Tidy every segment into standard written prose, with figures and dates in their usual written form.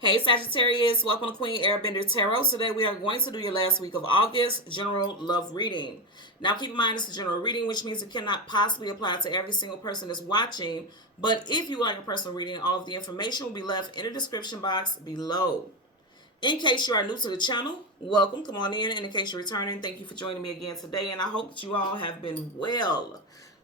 Hey Sagittarius, welcome to Queen Airbender Tarot. Today we are going to do your last week of August general love reading. Now keep in mind it's a general reading, which means it cannot possibly apply to every single person that's watching. But if you would like a personal reading, all of the information will be left in the description box below. In case you are new to the channel, welcome, come on in. And in case you're returning, thank you for joining me again today. And I hope that you all have been well.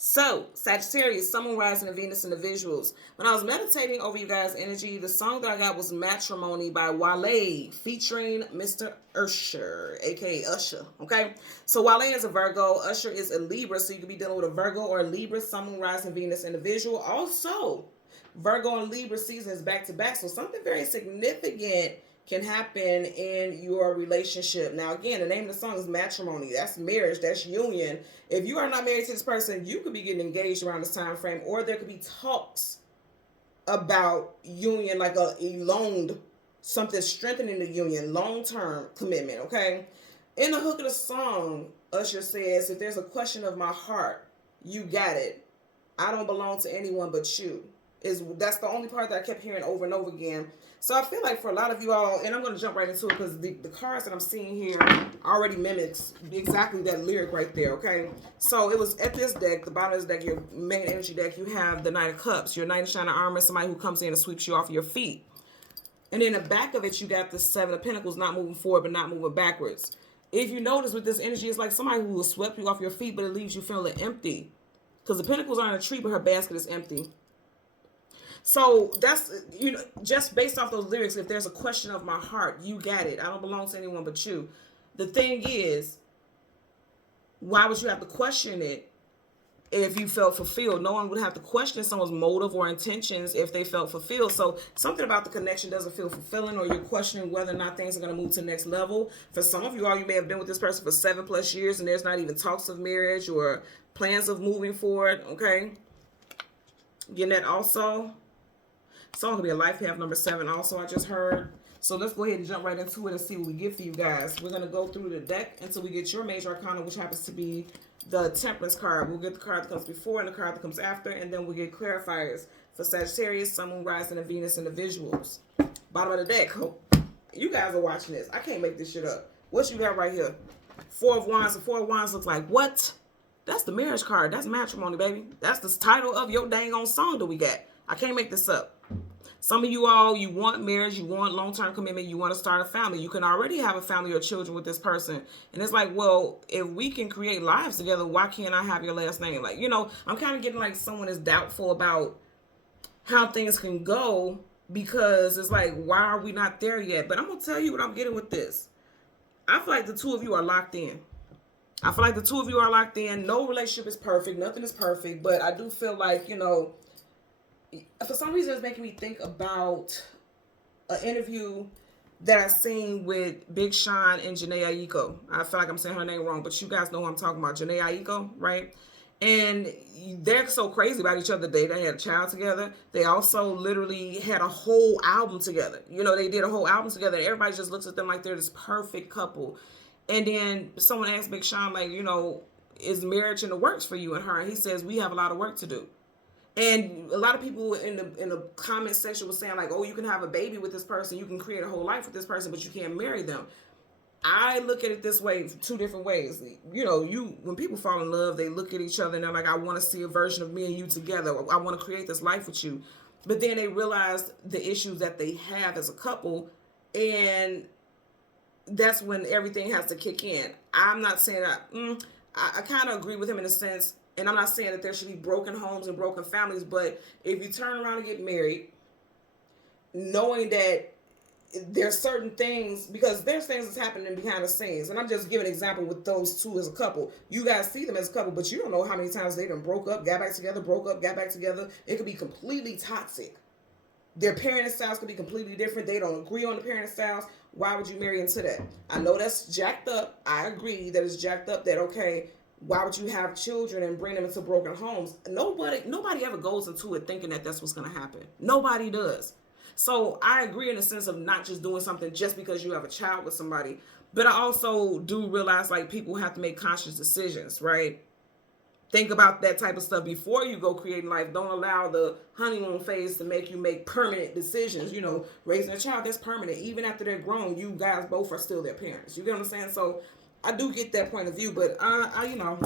So, Sagittarius, Sun, Moon, Rising, and Venus in the visuals. When I was meditating over you guys' energy, the song that I got was Matrimony by Wale featuring Mr. Usher, aka Usher. Okay? So, Wale is a Virgo, Usher is a Libra, so you could be dealing with a Virgo or a Libra, Sun, Moon, Rising, Venus in the visual. Also, Virgo and Libra season is back to back, so something very significant can happen in your relationship. Now, again, the name of the song is Matrimony. That's marriage. That's union. If you are not married to this person, you could be getting engaged around this time frame, or there could be talks about union, like a loaned, something strengthening the union, long-term commitment, okay? In the hook of the song, Usher says, if there's a question of my heart, you got it. I don't belong to anyone but you. That's the only part that I kept hearing over and over again. So I feel like for a lot of you all, and I'm going to jump right into it because the cards that I'm seeing here already mimics exactly that lyric right there, okay? So it was at this deck, the bottom of this deck, your main energy deck, you have the Knight of Cups, your Knight of Shining Armor, somebody who comes in and sweeps you off your feet. And in the back of it, you got the Seven of Pentacles, not moving forward but not moving backwards. If you notice with this energy, it's like somebody who will sweep you off your feet, but it leaves you feeling empty. Because the Pentacles are in a tree, but her basket is empty. So that's, just based off those lyrics, if there's a question of my heart, you got it. I don't belong to anyone but you. The thing is, why would you have to question it if you felt fulfilled? No one would have to question someone's motive or intentions if they felt fulfilled. So something about the connection doesn't feel fulfilling, or you're questioning whether or not things are going to move to the next level. For some of you all, you may have been with this person for 7+ years and there's not even talks of marriage or plans of moving forward, okay? Getting that also. Someone could be a life path number 7 also, I just heard. So let's go ahead and jump right into it and see what we get for you guys. We're going to go through the deck until we get your major arcana, which happens to be the Temperance card. We'll get the card that comes before and the card that comes after, and then we'll get clarifiers for Sagittarius, Sun, Moon, Rising, and Venus in the visuals. Bottom of the deck. You guys are watching this. I can't make this shit up. What you got right here? Four of Wands. The Four of Wands looks like what? That's the marriage card. That's matrimony, baby. That's the title of your dang on song that we got. I can't make this up. Some of you all, you want marriage, you want long-term commitment, you want to start a family. You can already have a family or children with this person. And it's like, well, if we can create lives together, why can't I have your last name? Like, I'm kind of getting like someone is doubtful about how things can go, because it's like, why are we not there yet? But I'm going to tell you what I'm getting with this. I feel like the two of you are locked in. I feel like the two of you are locked in. No relationship is perfect. Nothing is perfect. But I do feel like, for some reason it's making me think about an interview that I seen with Big Sean and Janae Aiko. I feel like I'm saying her name wrong, but you guys know who I'm talking about, Janae Aiko, right? And they're so crazy about each other. They had a child together. They also literally had a whole album together. They did a whole album together. Everybody just looks at them like they're this perfect couple. And then someone asked Big Sean, like, is marriage in the works for you and her? And he says, we have a lot of work to do. And a lot of people in the comment section was saying like, oh, you can have a baby with this person, you can create a whole life with this person, but you can't marry them. I look at it this way, two different ways. When people fall in love, they look at each other and they're like, I want to see a version of me and you together. I want to create this life with you. But then they realize the issues that they have as a couple, and that's when everything has to kick in. I'm not saying that. I kind of agree with him in a sense. And I'm not saying that there should be broken homes and broken families, but if you turn around and get married, knowing that there's certain things, because there's things that's happening behind the scenes, and I'm just giving an example with those two as a couple. You guys see them as a couple, but you don't know how many times they done broke up, got back together, broke up, got back together. It could be completely toxic. Their parenting styles could be completely different. They don't agree on the parenting styles. Why would you marry into that? I know that's jacked up. I agree that it's jacked up that, okay, why would you have children and bring them into broken homes? Nobody ever goes into it thinking that that's what's going to happen. Nobody does. So I agree in the sense of not just doing something just because you have a child with somebody. But I also do realize like people have to make conscious decisions, right? Think about that type of stuff before you go creating life. Don't allow the honeymoon phase to make you make permanent decisions. You know, raising a child, that's permanent. Even after they're grown, you guys both are still their parents. You get what I'm saying? So I do get that point of view, but you know,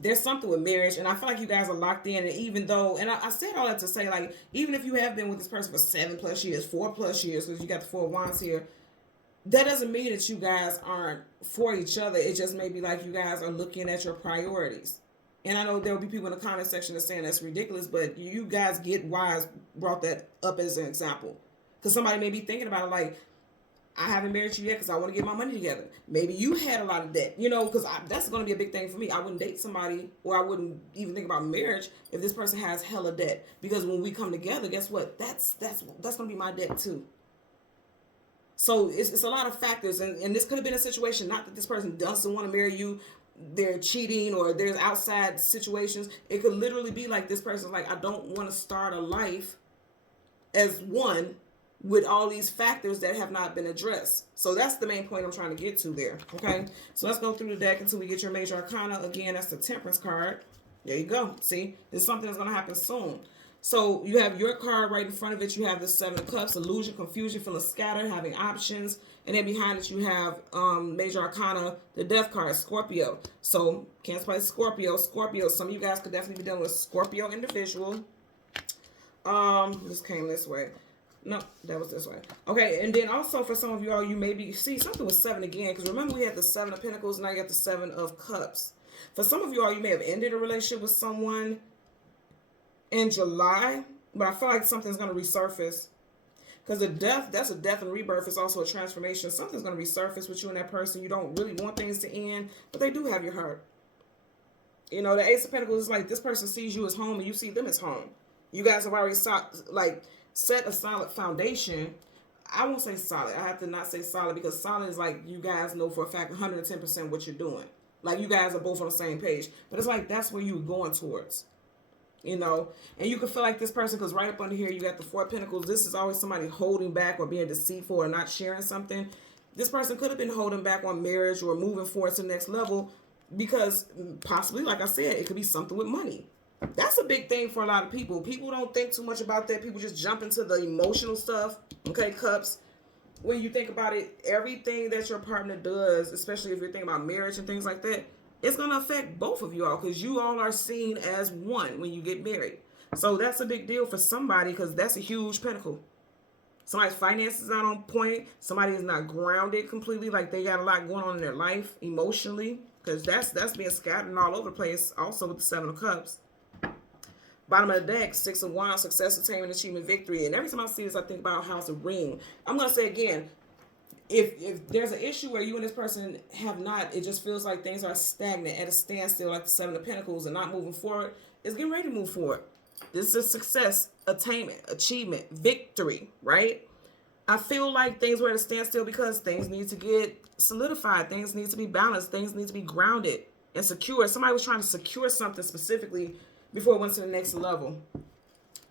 there's something with marriage, and I feel like you guys are locked in. And even though, and I said all that to say, like, even if you have been with this person for 7+ years, 4+ years, because you got the 4 of Wands here, that doesn't mean that you guys aren't for each other. It just may be like you guys are looking at your priorities. And I know there will be people in the comment section that saying that's ridiculous, but you guys get why I brought that up as an example. Because somebody may be thinking about it like, I haven't married you yet because I want to get my money together. Maybe you had a lot of debt, you know, because that's going to be a big thing for me. I wouldn't date somebody, or I wouldn't even think about marriage if this person has hella debt. Because when we come together, guess what? That's going to be my debt too. So it's a lot of factors, and this could have been a situation, not that this person doesn't want to marry you, they're cheating, or there's outside situations. It could literally be like this person's like, I don't want to start a life as one with all these factors that have not been addressed. So that's the main point I'm trying to get to there, okay? So let's go through the deck until we get your major arcana. Again, that's the Temperance card. There you go. See, there's something that's going to happen soon. So you have your card right in front of it. You have the 7 of Cups, illusion, confusion, feeling scattered, having options. And then behind it, you have major arcana, the Death card, Scorpio. So Cancer, Pisces, Scorpio. Scorpio, some of you guys could definitely be dealing with Scorpio individual. This came this way. No, that was this way. Okay, and then also for some of y'all, you may be, see, something with 7 again. Because remember, we had the 7 of Pentacles, now you got the 7 of Cups. For some of y'all, you may have ended a relationship with someone in July, but I feel like something's going to resurface. Because the death, that's a death and rebirth. It's also a transformation. Something's going to resurface with you and that person. You don't really want things to end, but they do have your heart. You know, the Ace of Pentacles is like this person sees you as home and you see them as home. You guys have already set a solid foundation. I won't say solid. I have to not say solid, because solid is like you guys know for a fact 110% what you're doing. Like you guys are both on the same page. But it's like that's where you're going towards. You know, and you can feel like this person, because right up under here you got the 4 of Pentacles. This is always somebody holding back or being deceitful or not sharing something. This person could have been holding back on marriage or moving forward to the next level because possibly, like I said, it could be something with money. That's a big thing for a lot of people. People don't think too much about that. People just jump into the emotional stuff. Okay, Cups. When you think about it, everything that your partner does, especially if you're thinking about marriage and things like that, it's going to affect both of you all, because you all are seen as one when you get married. So that's a big deal for somebody, because that's a huge pentacle. Somebody's finances not on point. Somebody is not grounded completely, like they got a lot going on in their life emotionally, because that's being scattered all over the place. Also with the 7 of Cups. Bottom of the deck, 6 of Wands, success, attainment, achievement, victory. And every time I see this, I think about House of Ring. I'm going to say again, if there's an issue where you and this person have not, it just feels like things are stagnant, at a standstill, like the 7 of Pentacles, and not moving forward, it's getting ready to move forward. This is success, attainment, achievement, victory, right? I feel like things were at a standstill because things need to get solidified. Things need to be balanced. Things need to be grounded and secure. Somebody was trying to secure something specifically before it went to the next level.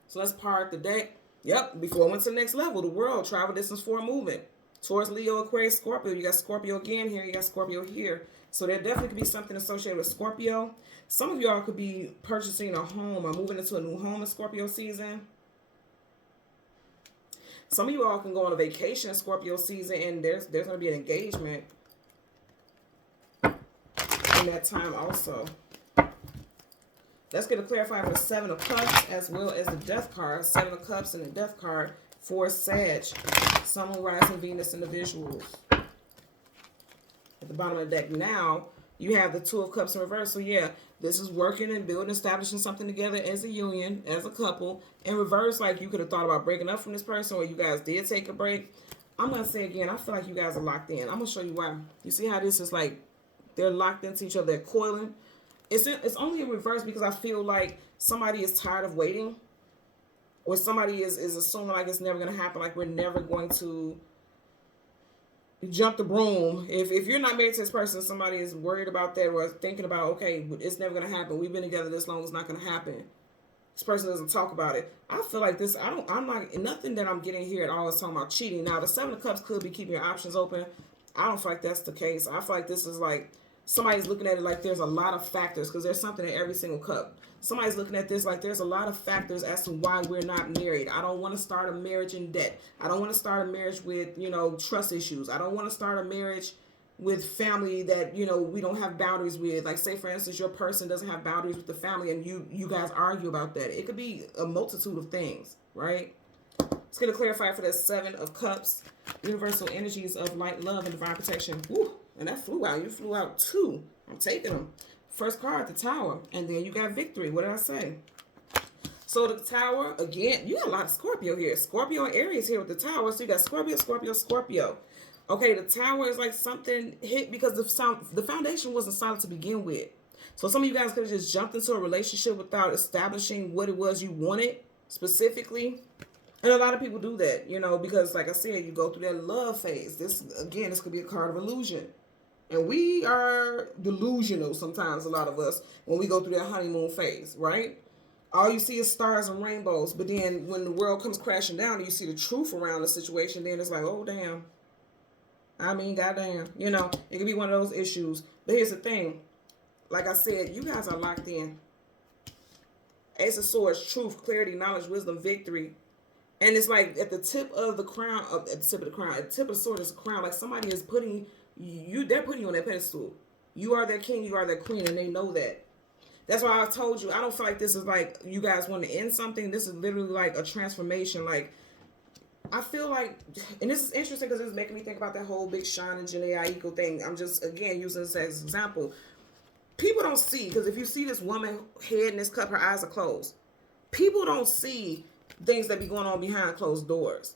So let's park the deck. Yep, before it went to the next level, the world, travel distance for a movement. Taurus, Leo, Aquarius, Scorpio. You got Scorpio again here. You got Scorpio here. So there definitely could be something associated with Scorpio. Some of y'all could be purchasing a home or moving into a new home in Scorpio season. Some of you all can go on a vacation in Scorpio season, and there's going to be an engagement in that time also. Let's get a clarifier for the 7 of Cups as well as the Death card. 7 of Cups and the Death card for Sag, Sun, Moon, Rising, Venus individuals. At the bottom of the deck now, you have the 2 of Cups in reverse. So yeah, this is working and building, establishing something together as a union, as a couple. In reverse, like you could have thought about breaking up from this person, or you guys did take a break. I'm going to say again, I feel like you guys are locked in. I'm going to show you why. You see how this is like, they're locked into each other, they're coiling. It's only in reverse because I feel like somebody is tired of waiting, or somebody is assuming like it's never going to happen, like we're never going to jump the broom. If you're not married to this person, somebody is worried about that or thinking about, okay, it's never going to happen. We've been together this long, it's not going to happen. This person doesn't talk about it. I feel like this, I'm not, nothing that I'm getting here at all is talking about cheating. Now, the 7 of Cups could be keeping your options open. I don't feel like that's the case. I feel like this is like Somebody's looking at it like there's a lot of factors, because there's something in every single cup. Somebody's looking at this like there's a lot of factors as to why we're not married. I don't want to start a marriage in debt. I don't want to start a marriage with, trust issues. I don't want to start a marriage with family that, we don't have boundaries with. Like, say, for instance, your person doesn't have boundaries with the family and you guys argue about that. It could be a multitude of things, right? Let's get a clarifier for that 7 of Cups. Universal energies of light, love, and divine protection. Woo! And that flew out. You flew out 2. I'm taking them. First card, the Tower. And then you got victory. What did I say? So the Tower, again, you got a lot of Scorpio here. Scorpio and Aries here with the Tower. So you got Scorpio, Scorpio, Scorpio. Okay, the Tower is like something hit because the foundation wasn't solid to begin with. So some of you guys could have just jumped into a relationship without establishing what it was you wanted specifically. And a lot of people do that, because like I said, you go through that love phase. This could be a card of illusion. And we are delusional sometimes, a lot of us, when we go through that honeymoon phase, right? All you see is stars and rainbows. But then when the world comes crashing down and you see the truth around the situation, then it's like, oh, damn. I mean, goddamn. It could be one of those issues. But here's the thing. Like I said, you guys are locked in. Ace of Swords, truth, clarity, knowledge, wisdom, victory. And it's like at the tip of the crown, at the tip of the sword is a crown. Like somebody is putting you, they're putting you on that pedestal. You are their king, you are their queen, and they know that. That's why I told you, I don't feel like this is like you guys want to end something. This is literally like a transformation. Like, I feel like, and this is interesting because it's making me think about that whole big Sean and Janae Aiko thing. I'm just, again, using this as an example. People don't see, because if you see this woman head in this cup, her eyes are closed. People don't see things that be going on behind closed doors.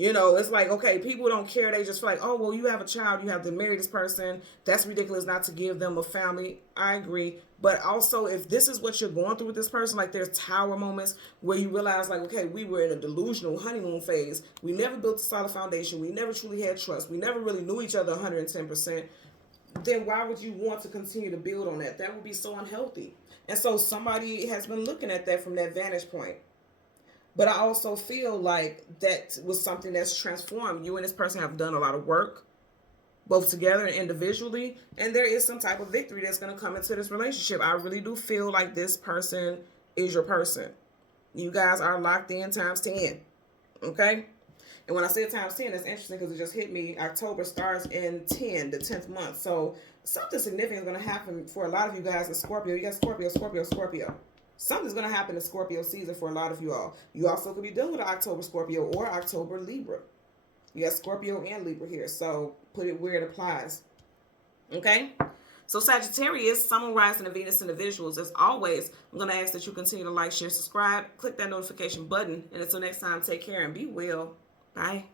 It's like, okay, people don't care. They just feel like, oh, well, you have a child. You have to marry this person. That's ridiculous not to give them a family. I agree. But also, if this is what you're going through with this person, like there's Tower moments where you realize, like, okay, we were in a delusional honeymoon phase. We never built a solid foundation. We never truly had trust. We never really knew each other 110%. Then why would you want to continue to build on that? That would be so unhealthy. And so somebody has been looking at that from that vantage point. But I also feel like that was something that's transformed. You and this person have done a lot of work, both together and individually. And there is some type of victory that's going to come into this relationship. I really do feel like this person is your person. You guys are locked in times 10. Okay? And when I say times 10, that's interesting because it just hit me. October starts in 10, the 10th month. So something significant is going to happen for a lot of you guys in Scorpio. You got Scorpio, Scorpio, Scorpio. Something's going to happen in Scorpio season for a lot of you all. You also could be dealing with an October Scorpio or October Libra. You got Scorpio and Libra here. So put it where it applies. Okay? So Sagittarius, Sun, Moon, Rising, and Venus individuals, as always, I'm going to ask that you continue to like, share, subscribe, click that notification button. And until next time, take care and be well. Bye.